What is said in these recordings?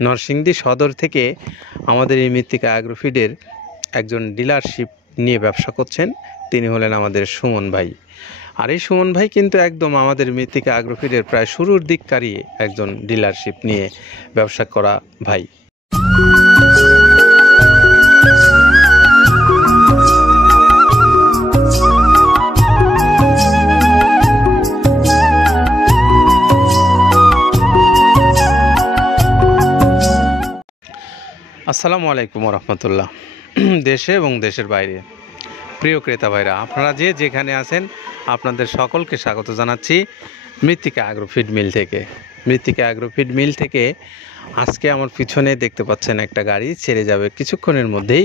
নরসিংদী সদর থেকে আমাদের এই মৃত্তিকা অ্যাগ্রোফিডের একজন ডিলারশিপ নিয়ে ব্যবসা করছেন। তিনি হলেন আমাদের সুমন ভাই। আর এই সুমন ভাই কিন্তু একদম আমাদের মৃত্তিকা অ্যাগ্রোফিডের প্রায় শুরুর দিককারই একজন ডিলারশিপ নিয়ে ব্যবসা করা ভাই। আসসালামু আলাইকুম রহমতুল্লাহ। দেশে এবং দেশের বাইরে প্রিয় ক্রেতা ভাইরা, আপনারা যেখানে আছেন আপনাদের সকলকে স্বাগত জানাচ্ছি মৃত্তিকা অ্যাগ্রোফিড মিল থেকে। মৃত্তিকা অ্যাগ্রোফিড মিল থেকে আজকে আমার পিছনে দেখতে পাচ্ছেন একটা গাড়ি ছেড়ে যাবে কিছুক্ষণের মধ্যেই।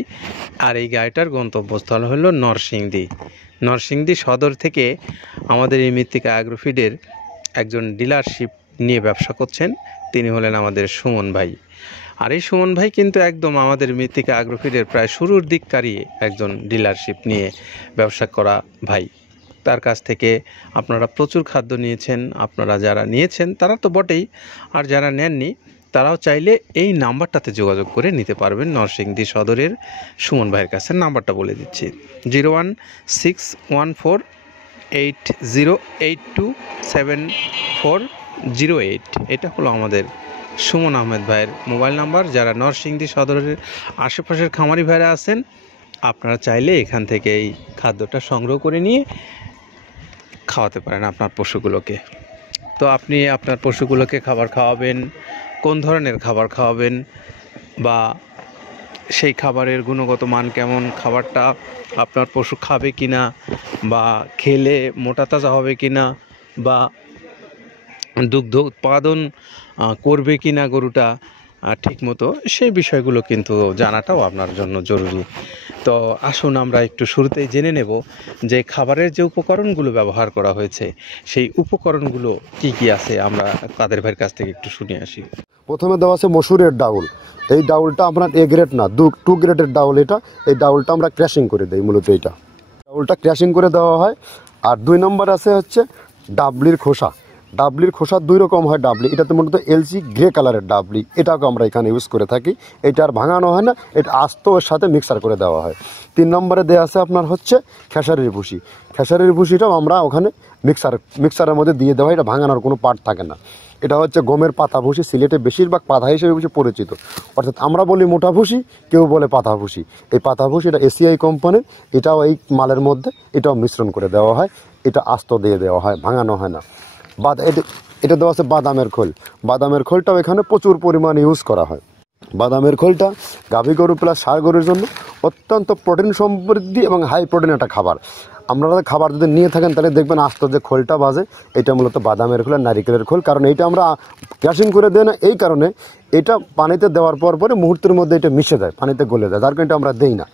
আর এই গাড়িটার গন্তব্যস্থল হলো নরসিংদী। নরসিংদী সদর থেকে আমাদের এই মৃত্তিকা অ্যাগ্রোফিডের একজন ডিলারশিপ নিয়ে ব্যবসা করছেন। তিনি হলেন আমাদের সুমন ভাই। আর এই সুমন ভাই কিন্তু একদম আমাদের মৃত্তিকা অ্যাগ্রোফিডের প্রায় শুরুর দিককারই একজন ডিলারশিপ নিয়ে ব্যবসা করা ভাই। তার কাছ থেকে আপনারা প্রচুর খাদ্য নিয়েছেন। আপনারা যারা নিয়েছেন তারা তো বটেই, আর যারা নেননি তারাও চাইলে এই নাম্বারটাতে যোগাযোগ করে নিতে পারবেন নরসিংদী সদরের সুমন ভাইয়ের কাছে। নাম্বারটা বলে দিচ্ছি 0161480827408। এটা হলো আমাদের সুমন আহমেদ ভাইয়ের মোবাইল নাম্বার। যারা নরসিংদী সদরের আশেপাশের খামারি ভাইরা আছেন আপনারা চাইলে এখান থেকে এই খাদ্যটা সংগ্রহ করে নিয়ে খাওয়াতে পারেন আপনার পশুগুলোকে। তো আপনি আপনার পশুগুলোকে খাবার খাওয়াবেন, কোন ধরনের খাবার খাওয়াবেন বা সেই খাবারের গুণগত মান কেমন, খাবারটা আপনার পশু খাবে কিনা বা খেলে মোটা তাজা হবে কিনা বা দুগ্ধ উৎপাদন করবে কিনা গরুটা ঠিকমতো, সেই বিষয়গুলো কিন্তু জানাটাও আপনার জন্য জরুরি। তো আসুন আমরা একটু শুরুতেই জেনে নেব যে খাবারের যে উপকরণগুলো ব্যবহার করা হয়েছে সেই উপকরণগুলো কি কি আছে। আমরা কাদের ভাইয়ের কাছ থেকে একটু শুনে আসি। প্রথমে দেওয়া আছে মসুরের ডাউল। এই ডাউলটা আপনার এ গ্রেড না, 2 গ্রেডের ডাউল এটা। এই ডাউলটা আমরা ক্র্যাশিং করে দিই, মূলত এইটা ডাউলটা ক্র্যাশিং করে দেওয়া হয়। আর 2 নম্বর আছে হচ্ছে ডাবলির খোসা। ডাবলির খোসা 2 রকম হয় ডাবলি, এটাতে মূলত এলসি গ্রে কালারের ডাবলি, এটাকে আমরা এখানে ইউজ করে থাকি। এটা আর ভাঙানো হয় না, এটা আস্ত ওর সাথে মিক্সার করে দেওয়া হয়। 3 নম্বরে দেওয়া আছে আপনার হচ্ছে খেসারির ভুসি। খেসারির ভুসিটাও আমরা ওখানে মিক্সারের মধ্যে দিয়ে দেওয়া হয়, এটা ভাঙানোর কোনো পার্ট থাকে না। এটা হচ্ছে গমের পাতা ভুসি, সিলেটে বেশিরভাগ পাতা হিসেবে পরিচিত। অর্থাৎ আমরা বলি মোটা ভুসি, কেউ বলে পাতা ভুসি। এই পাতা ভুসি এটা এসিআই কোম্পানির, এটাও এই মালের মধ্যে এটাও মিশ্রণ করে দেওয়া হয়। এটা আস্ত দিয়ে দেওয়া হয়, ভাঙানো হয় না। এটা দেওয়া আছে বাদামের খোল। বাদামের খোলটাও এখানে প্রচুর পরিমাণে ইউজ করা হয়। বাদামের খোলটা গাভী গরু প্লাস ষাঁড় গরুর জন্য অত্যন্ত প্রোটিন সমৃদ্ধি এবং হাই প্রোটিন একটা খাবার। আপনারা খাবার যদি নিয়ে থাকেন তাহলে দেখবেন আস্ত যে খোলটা বাজে, এটা মূলত বাদামের খোল আর নারিকেলের খোল। কারণ এইটা আমরা ক্র্যাশিং করে দেয় না, এই কারণে এটা পানিতে দেওয়ার পরে মুহূর্তের মধ্যে এটা মিশে যায়, পানিতে গলে যায়, যার কারণে এটা আমরা দেই না।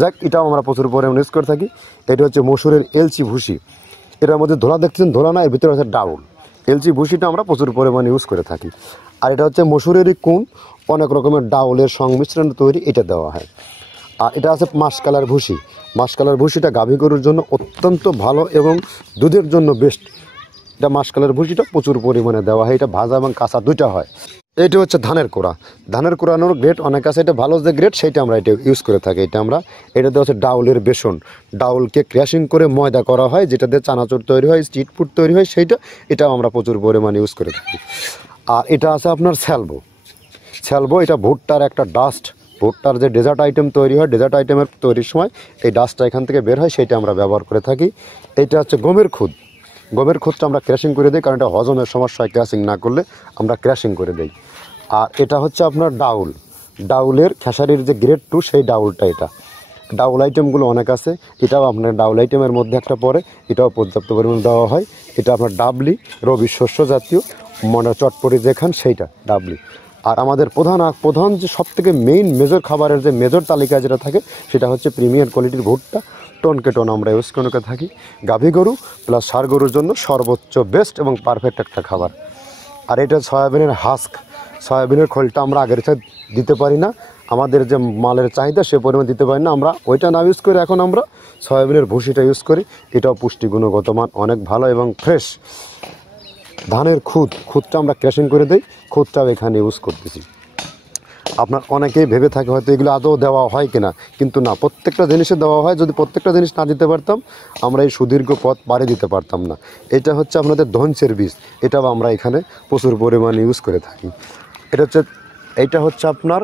যাক, এটাও আমরা প্রচুর পরিমাণে ইউজ করে থাকি। এটা হচ্ছে মসুরের এলচি ভুসি। এটার মধ্যে ধোলা দেখছেন, ধোলা না, এর ভিতরে আছে ডাউল। এলচি ভুসিটা আমরা প্রচুর পরিমাণে ইউজ করে থাকি। আর এটা হচ্ছে মসুরেরই কুন, অনেক রকমের ডাউলের সংমিশ্রণ তৈরি, এটা দেওয়া হয়। আর এটা আছে মাসকালার ভুসি। মাসকালার ভুসিটা গাভী গরুর জন্য অত্যন্ত ভালো এবং দুধের জন্য বেস্ট। এটা মাসকালার ভুসিটা প্রচুর পরিমাণে দেওয়া হয়। এটা ভাজা এবং কাঁচা দুইটা হয়। এটা হচ্ছে ধানের কোড়া। ধানের কোড়ানোর গ্রেড অনেক আছে, এটা ভালো যে গ্রেড সেইটা আমরা এটা ইউজ করে থাকি। এটা দেওয়া হচ্ছে ডাউলের বেসন। ডাউলকে ক্র্যাশিং করে ময়দা করা হয়, যেটা দিয়ে চানাচুর তৈরি হয়, স্ট্রিট ফুড তৈরি হয়, এটাও আমরা প্রচুর পরিমাণে ইউজ করে থাকি। আর এটা আছে আপনার স্যালবো। এটা ভুট্টার একটা ডাস্ট। ভুট্টার যে ডেজার্ট আইটেম তৈরি হয়, ডেজার্ট আইটেমের তৈরির সময় এই ডাস্টটা এখান থেকে বের হয়, সেটা আমরা ব্যবহার করে থাকি। এটা হচ্ছে গমের খুদ। গমের খুদটা আমরা ক্র্যাশিং করে দিই, কারণ এটা হজমের সমস্যা হয়, ক্র্যাশিং না করলে আমরা ক্র্যাশিং করে দিই। আর এটা হচ্ছে আপনার ডাউলের খেসারির যে গ্রেড 2 সেই ডাউলটা। এটা ডাউল আইটেমগুলো অনেক আছে, এটাও আপনার ডাউল আইটেমের মধ্যে একটা পড়ে, এটাও পর্যাপ্ত পরিমাণে দেওয়া হয়। এটা আপনার ডাবলি, রবি শস্য জাতীয়, মানে চটপটি যেখান সেইটা ডাবলি। আর আমাদের প্রধান যে সবথেকে মেজর খাবারের যে মেজর তালিকায় যেটা থাকে সেটা হচ্ছে প্রিমিয়ার কোয়ালিটির ভুট্টা, টনকে টন আমরা ইউজ করে থাকি। গাভী গরু প্লাস ষাঁড় গরুর জন্য সর্বোচ্চ বেস্ট এবং পারফেক্ট একটা খাবার। আর এটা সয়াবিনের হাস্ক। সয়াবিনের খোলটা আমরা আগের সাথে দিতে পারি না, আমাদের যে মালের চাহিদা সে পরিমাণ দিতে পারি না, আমরা ওইটা না ইউজ করে এখন আমরা সয়াবিনের ভুসিটা ইউজ করি। এটাও পুষ্টি গুণগত মান অনেক ভালো এবং ফ্রেশ। ধানের খুদটা আমরা ক্র্যাশিং করে দিই, খুদটাও এখানে ইউজ করতেছি। আপনার অনেকেই ভেবে থাকে হয়তো এগুলো আদৌ দেওয়া হয় কিনা, কিন্তু না, প্রত্যেকটা জিনিসে দেওয়া হয়। যদি প্রত্যেকটা জিনিস না দিতে পারতাম আমরা এই সুদীর্ঘ পথ পাড়ি দিতে পারতাম না। এটা হচ্ছে আপনাদের ধনসের বীজ, এটাও আমরা এখানে প্রচুর পরিমাণে ইউজ করে থাকি। এইটা হচ্ছে আপনার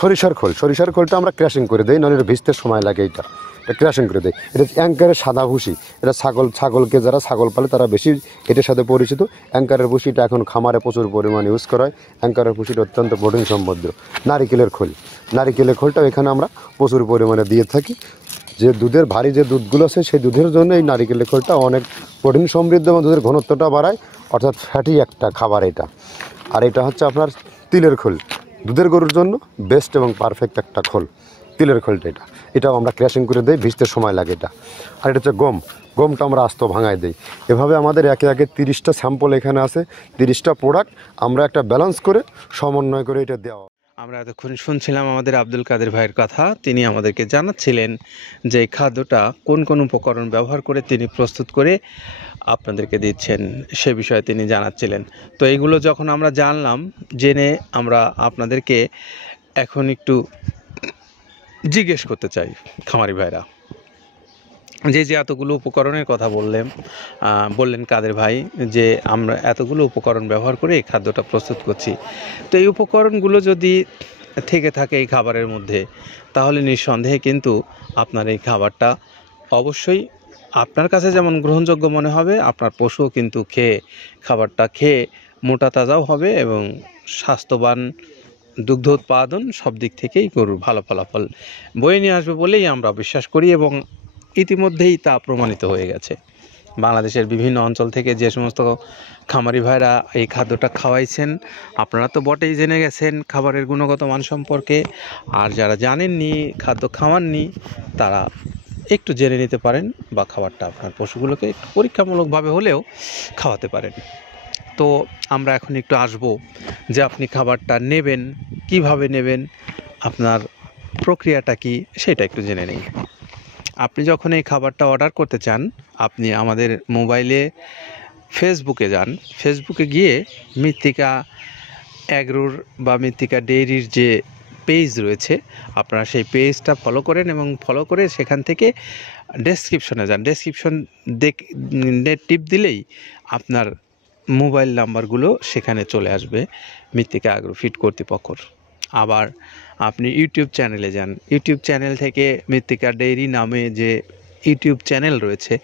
সরিষার খোল। সরিষার খোলটা আমরা ক্র্যাশিং করে দিই, নাহলে এটা ভিজতে সময় লাগে। এটা ক্র্যাশিং করে দেয়। এটা অ্যাঙ্কারের সাদা ভুসি। এটা ছাগলকে যারা ছাগল পালে তারা বেশি এটার সাথে পরিচিত। অ্যাঙ্কারের ভুসিটা এখন খামারে প্রচুর পরিমাণে ইউজ করা হয়। অ্যাঙ্কারের ভুসিটা অত্যন্ত প্রোটিন সমৃদ্ধ। নারিকেলের খোলটাও এখানে আমরা প্রচুর পরিমাণে দিয়ে থাকি। যে দুধের ভারী যে দুধগুলো আছে সেই দুধের জন্য এই নারিকেলের খোলটা অনেক প্রোটিন সমৃদ্ধ এবং দুধের ঘনত্বটা বাড়ায়, অর্থাৎ ফ্যাটি একটা খাবার এটা। আর এটা হচ্ছে আপনার তিলের খোল, দুধের গরুর জন্য বেস্ট এবং পারফেক্ট একটা খোল, তিলের খোলটা। এটাও আমরা ক্র্যাশিং করে দিই, ভিজতে সময় লাগে এটা। আর এটা হচ্ছে গমটা আমরা আস্ত ভাঙায় দিই। এভাবে আমাদের একে একে 30টা স্যাম্পল এখানে আছে, 30টা প্রোডাক্ট আমরা একটা ব্যালেন্স করে সমন্বয় করে এটা দেওয়া। আমরা এতক্ষণ শুনছিলাম আমাদের আব্দুল কাদের ভাইয়ের কথা। তিনি আমাদেরকে জানাচ্ছিলেন যে এই খাদ্যটা কোন কোন উপকরণ ব্যবহার করে তিনি প্রস্তুত করে আপনাদেরকে দিচ্ছেন, সে বিষয়ে তিনি জানাচ্ছিলেন। তো এইগুলো যখন আমরা জানলাম, জেনে আমরা আপনাদেরকে এখন একটু জিজ্ঞেস করতে চাই খামারি ভাইরা, যে এতগুলো উপকরণের কথা বললেন কাদের ভাই, যে আমরা এতগুলো উপকরণ ব্যবহার করে এই খাদ্যটা প্রস্তুত করছি। তো এই উপকরণগুলো যদি থেকে থাকে এই খাবারের মধ্যে, তাহলে নিঃসন্দেহে কিন্তু আপনার এই খাবারটা অবশ্যই আপনার কাছে যেমন গ্রহণযোগ্য মনে হবে, আপনার পশুও কিন্তু খাবারটা খেয়ে মোটা তাজাও হবে এবং স্বাস্থ্যবান দুগ্ধ উৎপাদন সব দিক থেকেই গরুর ভালো ফলাফল বয়ে নিয়ে আসবে বলেই আমরা বিশ্বাস করি, এবং ইতিমধ্যেই তা প্রমাণিত হয়ে গেছে। বাংলাদেশের বিভিন্ন অঞ্চল থেকে যে সমস্ত খামারি ভাইরা এই খাদ্যটা খাওয়াইছেন, আপনারা তো বটেই জেনে গেছেন খাবারের গুণগত মান সম্পর্কে। আর যারা জানেননি, খাদ্য খাওয়াননি, তারা একটু জেনে নিতে পারেন বা খাবারটা আপনার পশুগুলোকে একটু পরীক্ষামূলকভাবে হলেও খাওয়াতে পারেন। তো আমরা এখন একটু আসব যে আপনি খাবারটা নেবেন, কিভাবে নেবেন, আপনার প্রক্রিয়াটা কি, সেটা একটু জেনে নিন। আপনি যখন এই খাবারটা অর্ডার করতে চান, আপনি আমাদের মোবাইলে ফেসবুকে যান। ফেসবুকে গিয়ে মৃত্তিকা অ্যাগ্রোর বা মৃত্তিকা ডেইরির যে পেজ রয়েছে, আপনারা সেই পেজটা ফলো করেন এবং ফলো করে সেখান থেকে ডেসক্রিপশনে যান। ডেসক্রিপশন টিপ দিলেই আপনার মোবাইল নাম্বারগুলো সেখানে চলে আসবে মৃত্তিকা অ্যাগ্রো ফিড কর্তৃপক্ষর। আবার আপনি ইউটিউব চ্যানেলে যান। ইউটিউব চ্যানেল থেকে মৃত্তিকা ডেইরি নামে যে ইউটিউব চ্যানেল রয়েছে,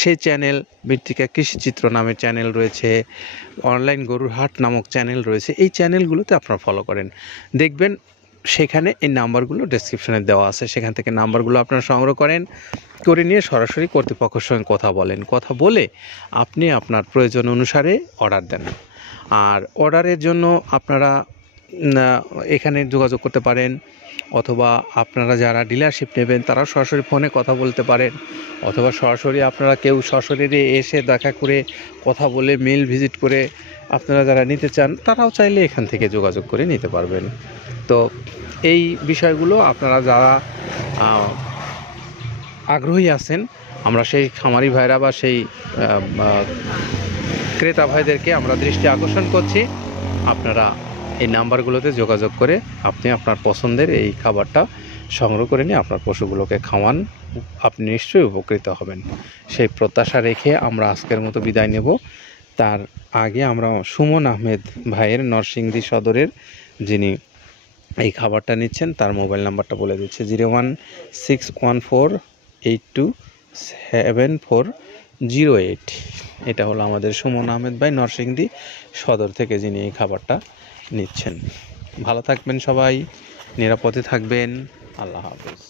সেই চ্যানেল, মৃত্তিকা কৃষিচিত্র নামের চ্যানেল রয়েছে, অনলাইন গরুর হাট নামক চ্যানেল রয়েছে। এই চ্যানেলগুলোতে আপনারা ফলো করেন, দেখবেন সেখানে এই নাম্বারগুলো ডেসক্রিপশনে দেওয়া আছে। সেখান থেকে নাম্বারগুলো আপনারা সংগ্রহ করে নিয়ে সরাসরি কর্তৃপক্ষের সঙ্গে কথা বলে আপনি আপনার প্রয়োজন অনুসারে অর্ডার দেন। আর অর্ডারের জন্য আপনারা এখানে যোগাযোগ করতে পারেন, অথবা আপনারা যারা ডিলারশিপ নেবেন তারাও সরাসরি ফোনে কথা বলতে পারেন, অথবা সরাসরি আপনারা কেউ সশরীরে এসে দেখা করে কথা বলে মিল ভিজিট করে আপনারা যারা নিতে চান তারাও চাইলে এখান থেকে যোগাযোগ করে নিতে পারবেন। তো এই বিষয়গুলো আপনারা যারা আগ্রহী আছেন, আমরা সেই খামারি ভাইরা বা সেই ক্রেতা ভাইদেরকে আমরা দৃষ্টি আকর্ষণ করছি, আপনারা এই নাম্বারগুলোতে যোগাযোগ করে আপনি আপনার পছন্দের এই খাবারটা সংগ্রহ করে নিয়ে আপনার পশুগুলোকে খাওয়ান, আপনি নিশ্চয়ই উপকৃত হবেন। সেই প্রত্যাশা রেখে আমরা আজকের মতো বিদায় নেব। তার আগে আমরা সুমন আহমেদ ভাইয়ের নরসিংদী সদরের, যিনি এই খাবারটা নিচ্ছেন, তার মোবাইল নাম্বারটা বলে দিচ্ছে 01614827408। এটা হলো আমাদের সুমন আহমেদ ভাই, নরসিংদী সদর থেকে, যিনি এই খাবারটা নিচ্ছেন। ভালো থাকবেন সবাই, নিরাপদে থাকবেন। আল্লাহ হাফেজ।